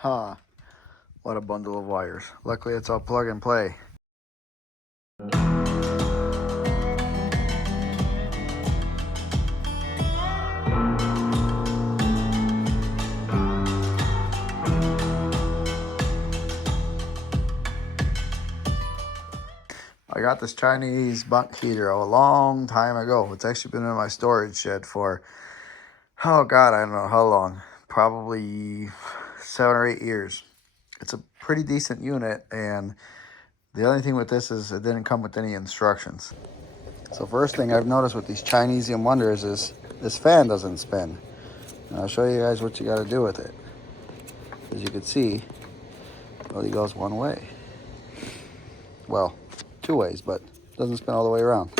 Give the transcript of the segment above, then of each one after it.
Huh, what a bundle of wires. Luckily it's all plug and play. I got this Chinese bunk heater a long time ago. It's actually been in my storage shed for, oh God, I don't know how long. Probably 7 or 8 years. It's a pretty decent unit, and the only thing with this is it didn't come with any instructions. So first thing I've noticed with these Chinesium wonders is this fan doesn't spin. And I'll show you guys what you got to do with it. As you can see, it only goes one way. Well, 2 ways, but it doesn't spin all the way around.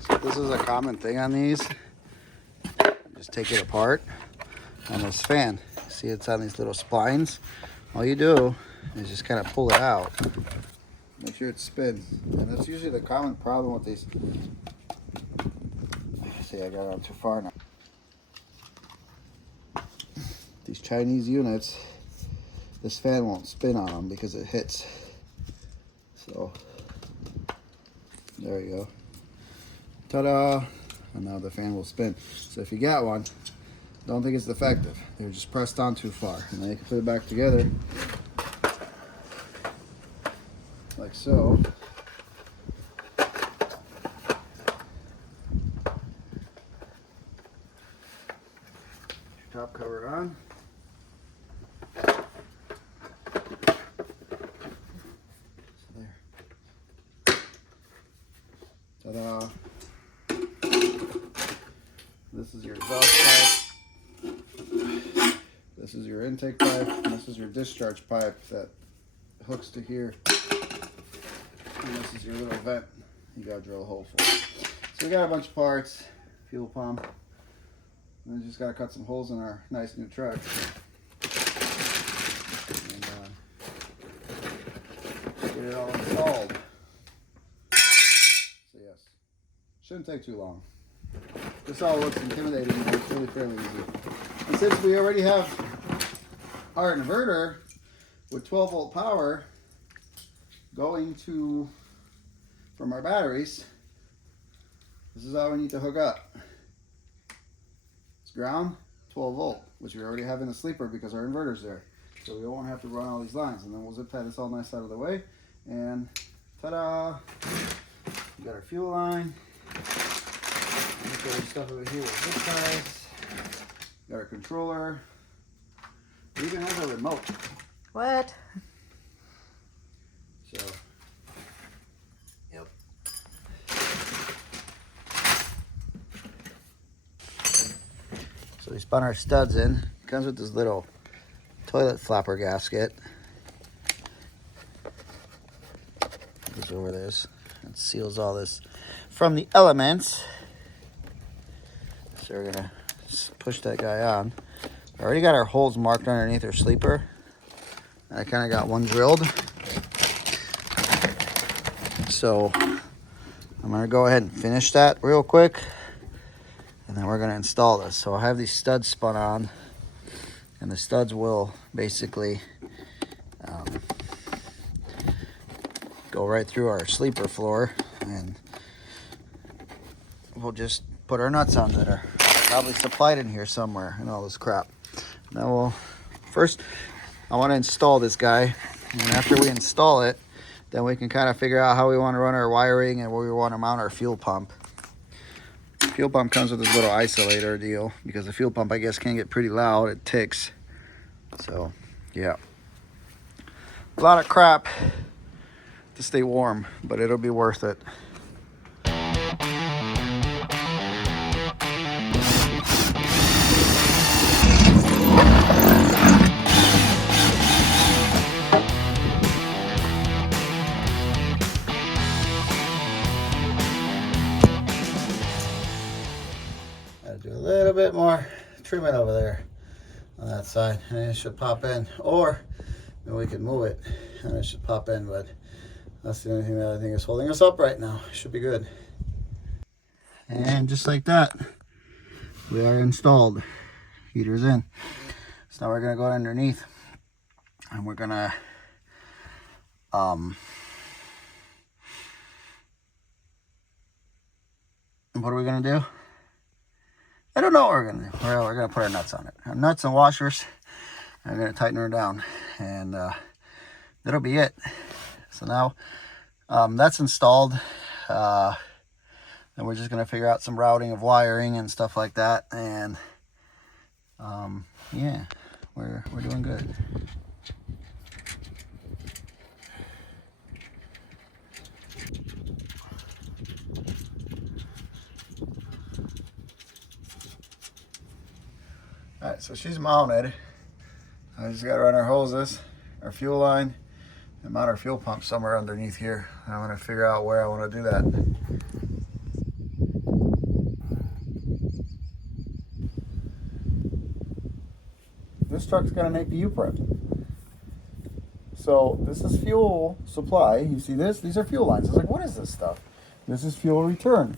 So this is a common thing on these. Just take it apart. On this fan, see it's on these little splines. All you do is just kind of pull it out. Make sure it spins. And that's usually the common problem with these. See, I got it on too far now. These Chinese units, this fan won't spin on them because it hits. So there you go. Ta-da! And now the fan will spin. So if you got one, don't think it's defective. They're just pressed on too far. And then you can put it back together like so. Top cover on. Ta-da! This is your exhaust pipe. This is your intake pipe. And this is your discharge pipe that hooks to here. And this is your little vent you gotta drill a hole for. So we got a bunch of parts, fuel pump. And we just gotta cut some holes in our nice new truck. And get it all installed. So yes, shouldn't take too long. This all looks intimidating, but it's really fairly easy. And since we already have our inverter with 12 volt power going to from our batteries, this is all we need to hook up. It's ground, 12 volt, which we already have in the sleeper because our inverter's there. So we won't have to run all these lines. And then we'll zip tie this all nice out of the way. And ta-da! We got our fuel line. Got our stuff over here with zip ties. Got our controller. It even has a remote. What? So, yep. So we spun our studs in. It comes with this little toilet flapper gasket. Goes over this. It seals all this from the elements. So we're gonna push that guy on. We already got our holes marked underneath our sleeper. I kind of got one drilled. So I'm gonna go ahead and finish that real quick. And then we're gonna install this. So I have these studs spun on. And the studs will basically go right through our sleeper floor. And we'll just put our nuts on that are probably supplied in here somewhere and all this crap. Now we'll first, I want to install this guy, and after we install it, then we can kind of figure out how we want to run our wiring and where we want to mount our fuel pump. The fuel pump comes with this little isolator deal because the fuel pump, I guess, can get pretty loud. It ticks. So yeah, a lot of crap to stay warm, but it'll be worth it. Do a little bit more trimming over there on that side, and it should pop in, or maybe we can move it and it should pop in, but that's the only thing that I think is holding us up right now. Should be good. And just like that, we are installed. Heater's in. So now we're gonna go underneath And we're gonna what are we gonna do? I don't know what we're gonna do. Well, we're gonna put our nuts on it. Our nuts and washers. I'm gonna tighten her down, and that'll be it. So now that's installed. And we're just gonna figure out some routing of wiring and stuff like that. And yeah, we're doing good. All right, so she's mounted. I just gotta run our hoses, our fuel line, and mount our fuel pump somewhere underneath here. I'm gonna figure out where I wanna do that. This truck's got an APU prep. So this is fuel supply. You see this? These are fuel lines. It's like, what is this stuff? This is fuel return.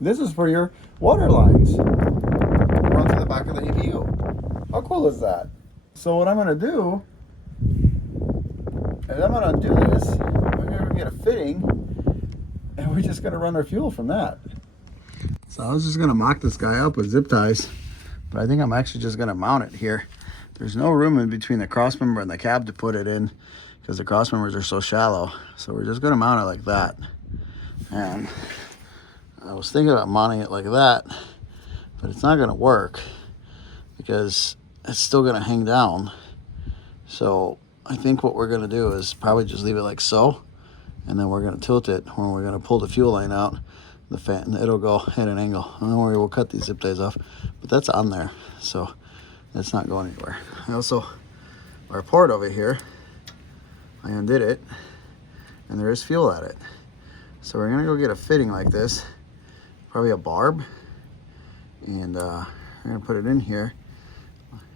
This is for your water lines. Run to the back of the APU. How cool is that? So what I'm gonna do is I'm gonna do this. We're gonna get a fitting, and we're just gonna run our fuel from that. So I was just gonna mock this guy up with zip ties, but I think I'm actually just gonna mount it here. There's no room in between the crossmember and the cab to put it in because the crossmembers are so shallow. So we're just gonna mount it like that. And I was thinking about mounting it like that, but it's not gonna work because it's still gonna hang down. So I think what we're gonna do is probably just leave it like so, and then we're gonna tilt it when we're gonna pull the fuel line out. The fan, it'll go at an angle. Don't worry, we'll cut these zip ties off, but that's on there, so that's not going anywhere. I also, our port over here, I undid it, and there is fuel at it. So we're gonna go get a fitting like this, probably a barb, and we're gonna put it in here,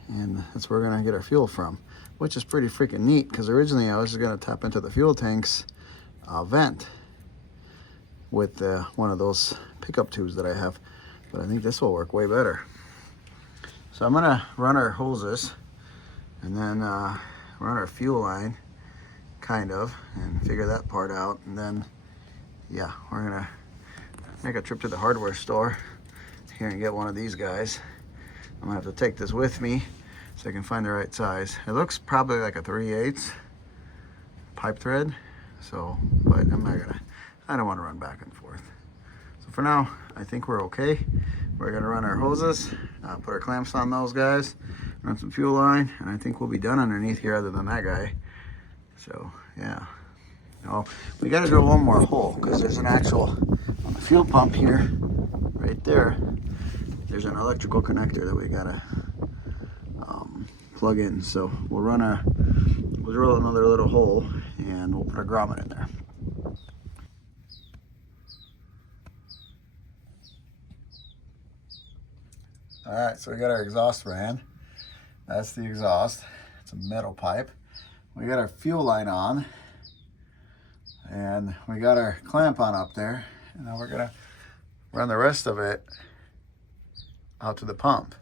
and that's where we're gonna get our fuel from, which is pretty freaking neat, because originally I was just gonna tap into the fuel tank's vent with one of those pickup tubes that I have, but I think this will work way better. So I'm gonna run our hoses and then run our fuel line, kind of, and figure that part out. And then, yeah, we're gonna make a trip to the hardware store here and get one of these guys. I'm gonna have to take this with me so I can find the right size. It looks probably like a 3/8 pipe thread, so, but I don't want to run back and forth. So for now, I think we're okay. We're gonna run our hoses, put our clamps on those guys, run some fuel line, and I think we'll be done underneath here other than that guy. So yeah. Oh, we gotta drill one more hole because there's an actual, on the fuel pump here, right there, there's an electrical connector that we gotta plug in. So we'll drill another little hole and we'll put a grommet in there. All right, so we got our exhaust ran. That's the exhaust. It's a metal pipe. We got our fuel line on, and we got our clamp on up there. And now we're gonna run the rest of it out to the pump.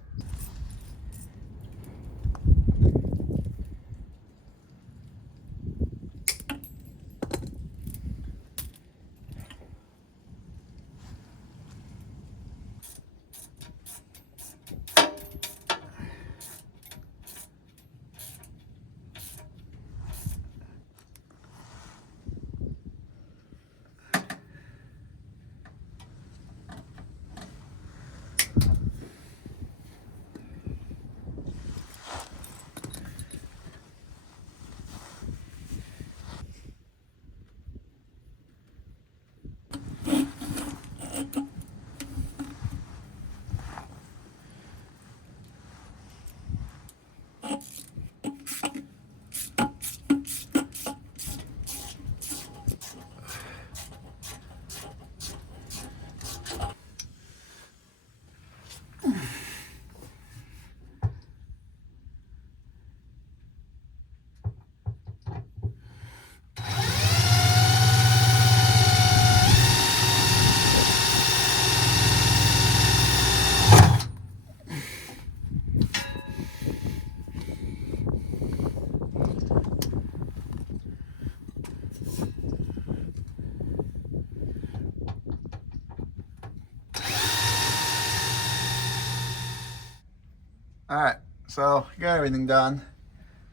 So got everything done.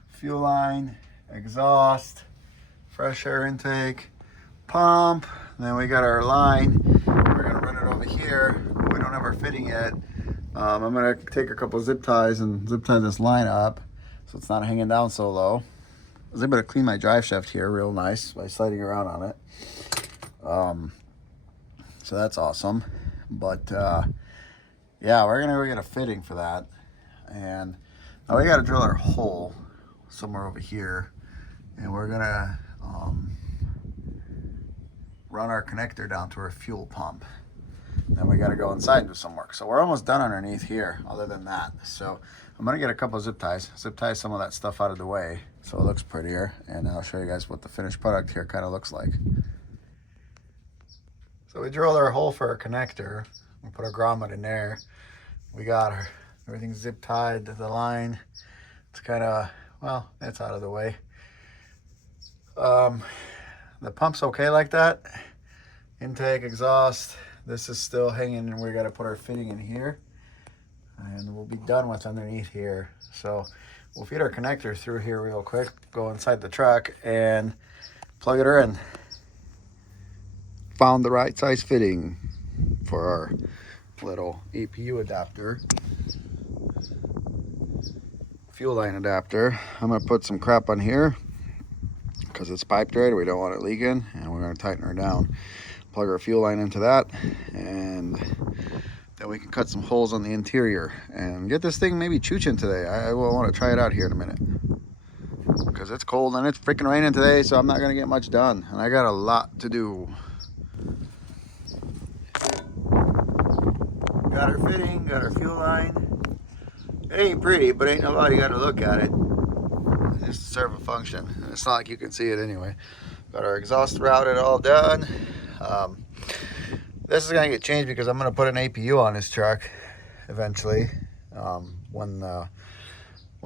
Fuel line, exhaust, fresh air intake, pump. And then we got our line. We're gonna run it over here. We don't have our fitting yet. I'm gonna take a couple zip ties and zip tie this line up so it's not hanging down so low. I was able to clean my drive shaft here real nice by sliding around on it. So that's awesome. But yeah, we're gonna go get a fitting for that. And now we gotta drill our hole somewhere over here. And we're gonna run our connector down to our fuel pump. Then we got to go inside and do some work. So we're almost done underneath here other than that. So I'm going to get a couple of zip ties some of that stuff out of the way so it looks prettier, and I'll show you guys what the finished product here kind of looks like. So we drilled our hole for our connector. We put our grommet in there. We got everything zip tied to the line. It's kind of, well, it's out of the way. The pump's okay like that. Intake, exhaust. This is still hanging, and we got to put our fitting in here, and we'll be done with underneath here. So we'll feed our connector through here real quick, go inside the truck and plug it in. Found the right size fitting for our little APU adapter, fuel line adapter. I'm gonna put some crap on here because it's piped right. We don't want it leaking, and we're gonna tighten her down. Plug our fuel line into that, and then we can cut some holes on the interior and get this thing maybe chooching today. I will want to try it out here in a minute because it's cold and it's freaking raining today, so I'm not gonna get much done, and I got a lot to do. Got our fitting, got our fuel line. It ain't pretty, but ain't nobody got to look at it. It's to serve a function. It's not like you can see it anyway. Got our exhaust routed all done. This is gonna get changed because I'm gonna put an APU on this truck eventually when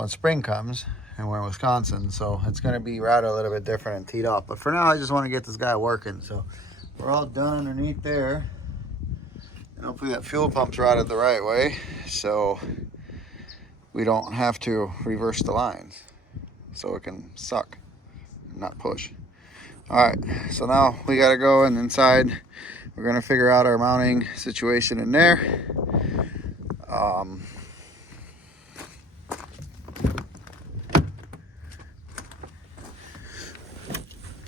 spring comes and we're in Wisconsin. So it's gonna be routed a little bit different and teed up. But for now, I just want to get this guy working. So we're all done underneath there, and hopefully that fuel pump's routed the right way, so we don't have to reverse the lines, so it can suck, not push. All right, so now we got to go and inside. We're going to figure out our mounting situation in there.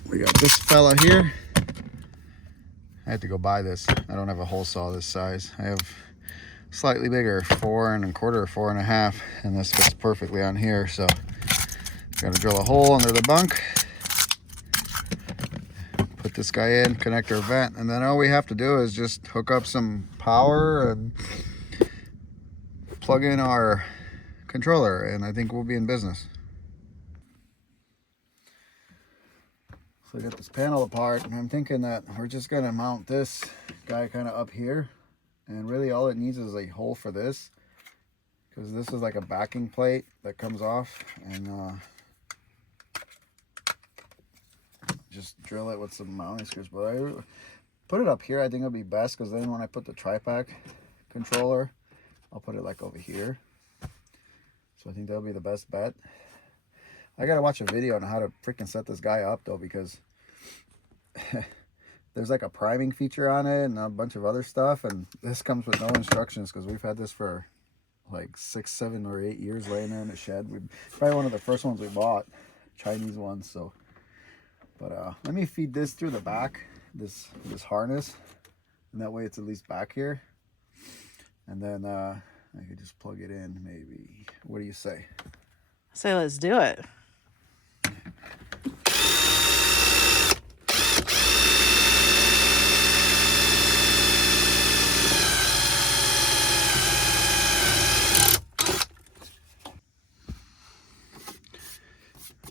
We got this fella here. I had to go buy this. I don't have a hole saw this size. I have slightly bigger, 4 1/4 or 4 1/2, and this fits perfectly on here. So got to drill a hole under the bunk. Put this guy in, connect our vent, and then all we have to do is just hook up some power and plug in our controller, and I think we'll be in business. So I got this panel apart, and I'm thinking that we're just gonna mount this guy kind of up here, and really all it needs is a hole for this, because this is like a backing plate that comes off, and just drill it with some mounting screws. But I put it up here. I think it'll be best, because then when I put the tri-pack controller, I'll put it like over here. So I think that'll be the best bet. I gotta watch a video on how to freaking set this guy up though, because there's like a priming feature on it and a bunch of other stuff, and this comes with no instructions, because we've had this for like 6, 7, or 8 years laying there in the shed. Probably one of the first ones we bought, Chinese ones. So but let me feed this through the back, this harness, and that way it's at least back here. And then I could just plug it in maybe. What do you say? So let's do it.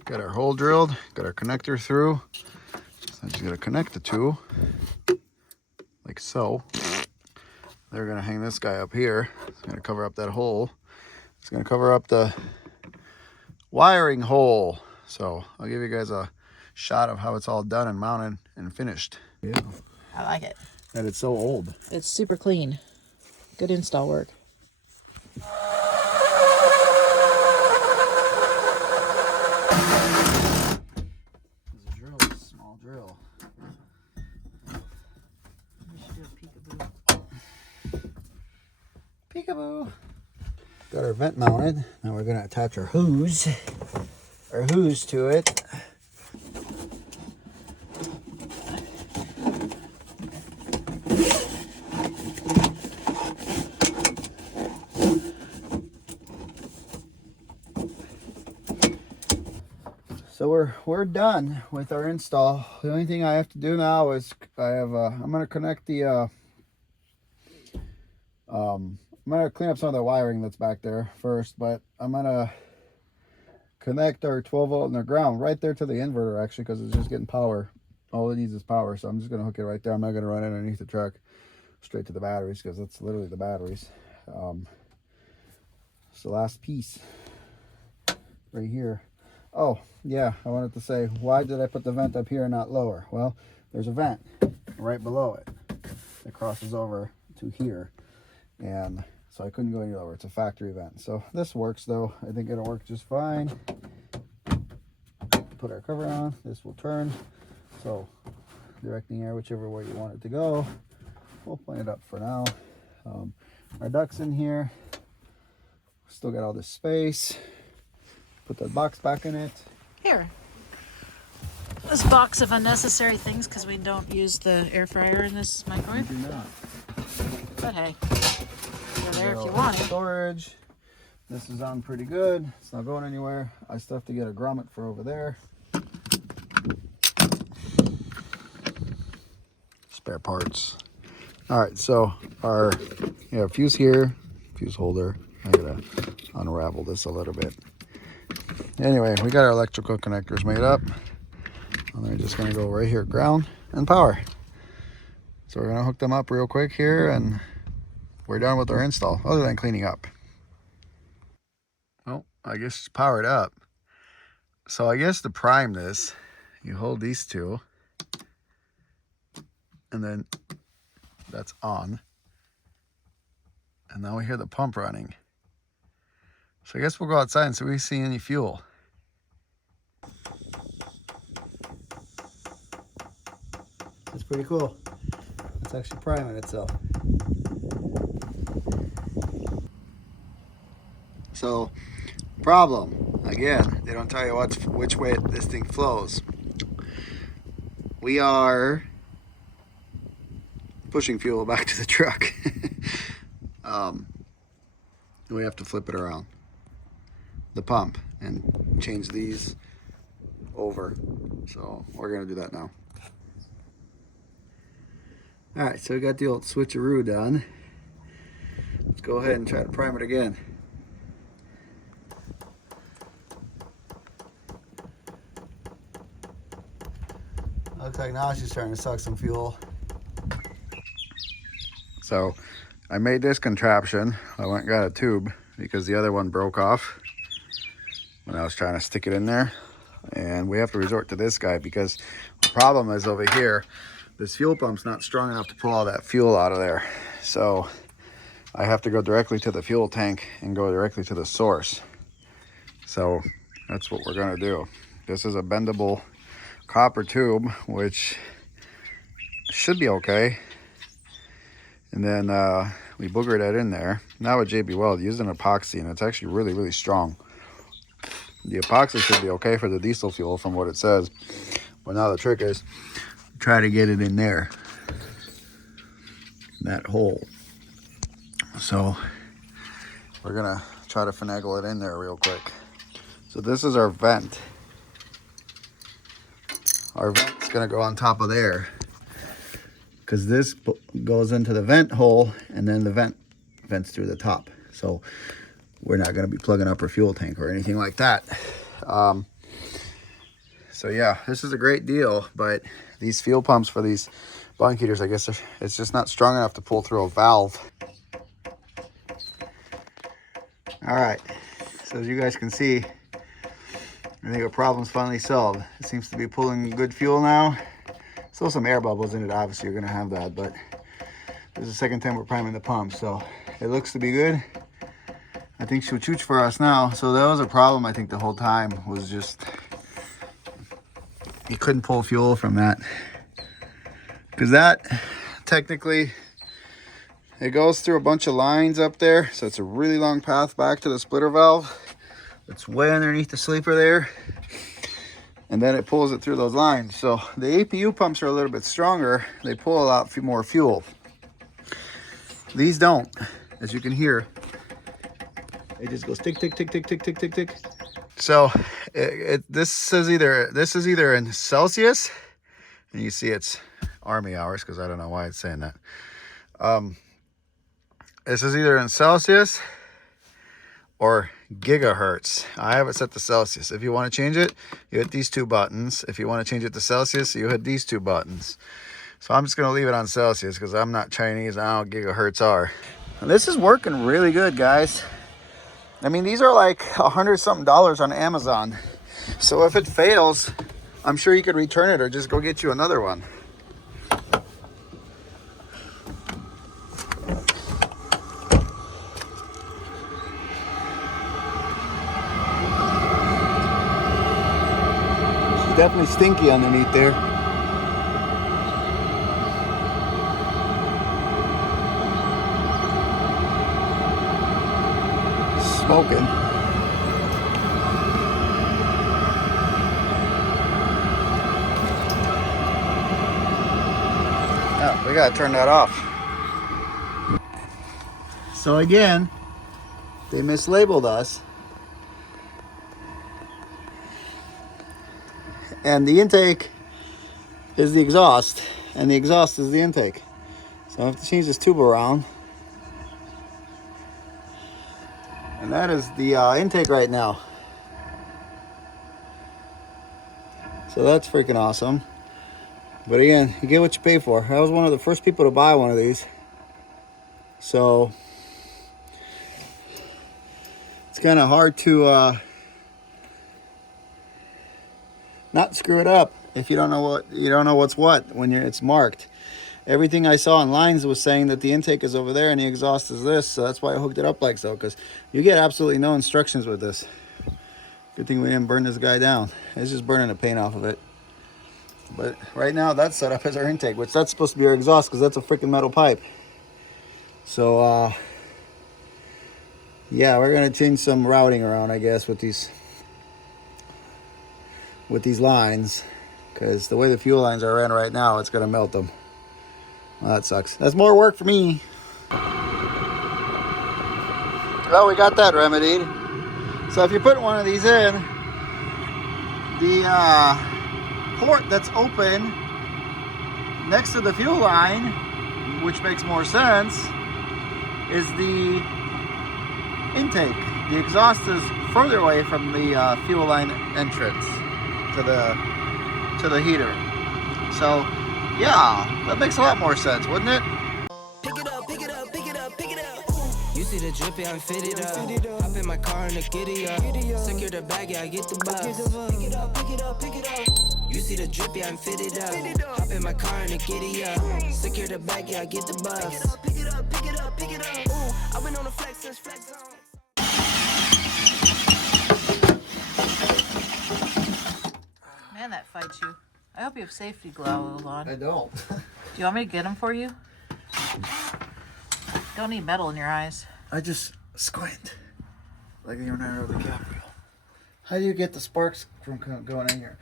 Got our hole drilled, got our connector through. So I just gotta connect the two, like so. They're gonna hang this guy up here. It's gonna cover up that hole. It's gonna cover up the wiring hole. So I'll give you guys a shot of how it's all done and mounted and finished. Yeah. I like it. And it's so old. It's super clean. Good install work. Peekaboo. Got our vent mounted. Now we're gonna attach our hose to it. So we're done with our install. The only thing I have to do now is I'm gonna connect the I'm gonna clean up some of the wiring that's back there first, but I'm gonna connect our 12 volt and the ground right there to the inverter actually, because it's just getting power. All it needs is power, so I'm just gonna hook it right there. I'm not gonna run it underneath the truck straight to the batteries, because that's literally the batteries. It's the last piece right here. Oh yeah, I wanted to say, why did I put the vent up here and not lower? Well, there's a vent right below it that crosses over to here, and so I couldn't go any lower. It's a factory vent. So this works though. I think it'll work just fine. Put our cover on. This will turn, so directing air whichever way you want it to go. We'll plane it up for now. Our duct's in here. Still got all this space. Put the box back in it. Here. This box of unnecessary things, because we don't use the air fryer in this microwave. We do not. But hey, they're there if you want it. Storage. This is on pretty good. It's not going anywhere. I still have to get a grommet for over there. Spare parts. All right, so our fuse here, fuse holder. I gotta unravel this a little bit. Anyway, we got our electrical connectors made up, and they're just gonna go right here, ground and power. So we're gonna hook them up real quick here, and we're done with our install, other than cleaning up. Oh, I guess it's powered up. So I guess to prime this, you hold these two, and then that's on. And now we hear the pump running. So I guess we'll go outside and see if we see any fuel. That's pretty cool. It's actually priming itself. So, problem, again, they don't tell you which way this thing flows. We are pushing fuel back to the truck. We have to flip it around, the pump, and change these over. So we're gonna do that now. All right, so we got the old switcheroo done. Let's go ahead and try to prime it again. Looks like now she's trying to suck some fuel. So I made this contraption. I went and got a tube because the other one broke off when I was trying to stick it in there. And we have to resort to this guy because the problem is over here, this fuel pump's not strong enough to pull all that fuel out of there. So I have to go directly to the fuel tank and go directly to the source. So that's what we're gonna do. This is a bendable copper tube, which should be okay. And then we boogered that in there. Now with JB Weld, using epoxy, and it's actually really, really strong. The epoxy should be okay for the diesel fuel from what it says. But now the trick is try to get it in there, that hole. So we're gonna try to finagle it in there real quick. So this is our vent. Our vent's gonna go on top of there, because this goes into the vent hole, and then the vent vents through the top. So we're not going to be plugging up our fuel tank or anything like that. So yeah, this is a great deal, but these fuel pumps for these bunk heaters, I guess it's just not strong enough to pull through a valve. All right, so as you guys can see, I think our problem's finally solved. It seems to be pulling good fuel now. Still some air bubbles in it, obviously you're gonna have that, but this is the second time we're priming the pump, so it looks to be good. I think she'll chooch for us now. So that was a problem, I think, the whole time, was just you couldn't pull fuel from that, because that technically it goes through a bunch of lines up there. So it's a really long path back to the splitter valve. It's way underneath the sleeper there. And then it pulls it through those lines. So the APU pumps are a little bit stronger. They pull a lot more fuel. These don't, as you can hear. It just goes tick, tick, tick, tick, tick, tick, tick, tick. So this is either in Celsius, and you see it's Army hours because I don't know why it's saying that. This is either in Celsius or gigahertz. I have it set to Celsius. If you want to change it, you hit these two buttons. If you want to change it to Celsius, you hit these two buttons. So I'm just going to leave it on Celsius because I'm not Chinese. I don't know what gigahertz are. And this is working really good, guys. I mean, these are like $100-something on Amazon. So if it fails, I'm sure you could return it or just go get you another one. It's definitely stinky underneath there. Smoking. Oh, we gotta turn that off. So again, they mislabeled us. And the intake is the exhaust, and the exhaust is the intake. So I have to change this tube around. And that is the intake right now. So that's freaking awesome. But again, you get what you pay for. I was one of the first people to buy one of these. So it's kind of hard to not screw it up if you don't know what's what when it's marked. Everything I saw in lines was saying that the intake is over there and the exhaust is this, so that's why I hooked it up like so, because you get absolutely no instructions with this. Good thing we didn't burn this guy down. It's just burning the paint off of it. But right now that's set up as our intake, which that's supposed to be our exhaust because that's a freaking metal pipe. So yeah, we're gonna change some routing around, I guess, with these lines, because the way the fuel lines are ran right now, it's gonna melt them. Well, that sucks. That's more work for me. Well, we got that remedied. So if you put one of these in, the port that's open next to the fuel line, which makes more sense, is the intake. The exhaust is further away from the fuel line entrance to the heater. So yeah, that makes a lot more sense, wouldn't it? Pick it up, pick it up, pick it up, pick it up. You see the drip, yeah, I'm fitted up. Hop in my car and the giddy up. Secure the bag, yeah, I get the bus. Pick it up, pick it up, pick it up. You see the drip, yeah, I'm fitted up. Hop in my car and the giddy up. Secure the bag, yeah, I get the bus. Pick it up, pick it up, pick it up. Ooh, I've been on the flex since flex zone. Man, that fights you. I hope you have safety goggles on. I don't. Do you want me to get them for you? Don't need metal in your eyes. I just squint like Leonardo DiCaprio. How do you get the sparks from going in your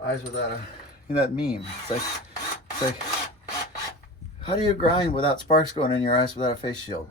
eyes without that meme? It's like, how do you grind without sparks going in your eyes without a face shield?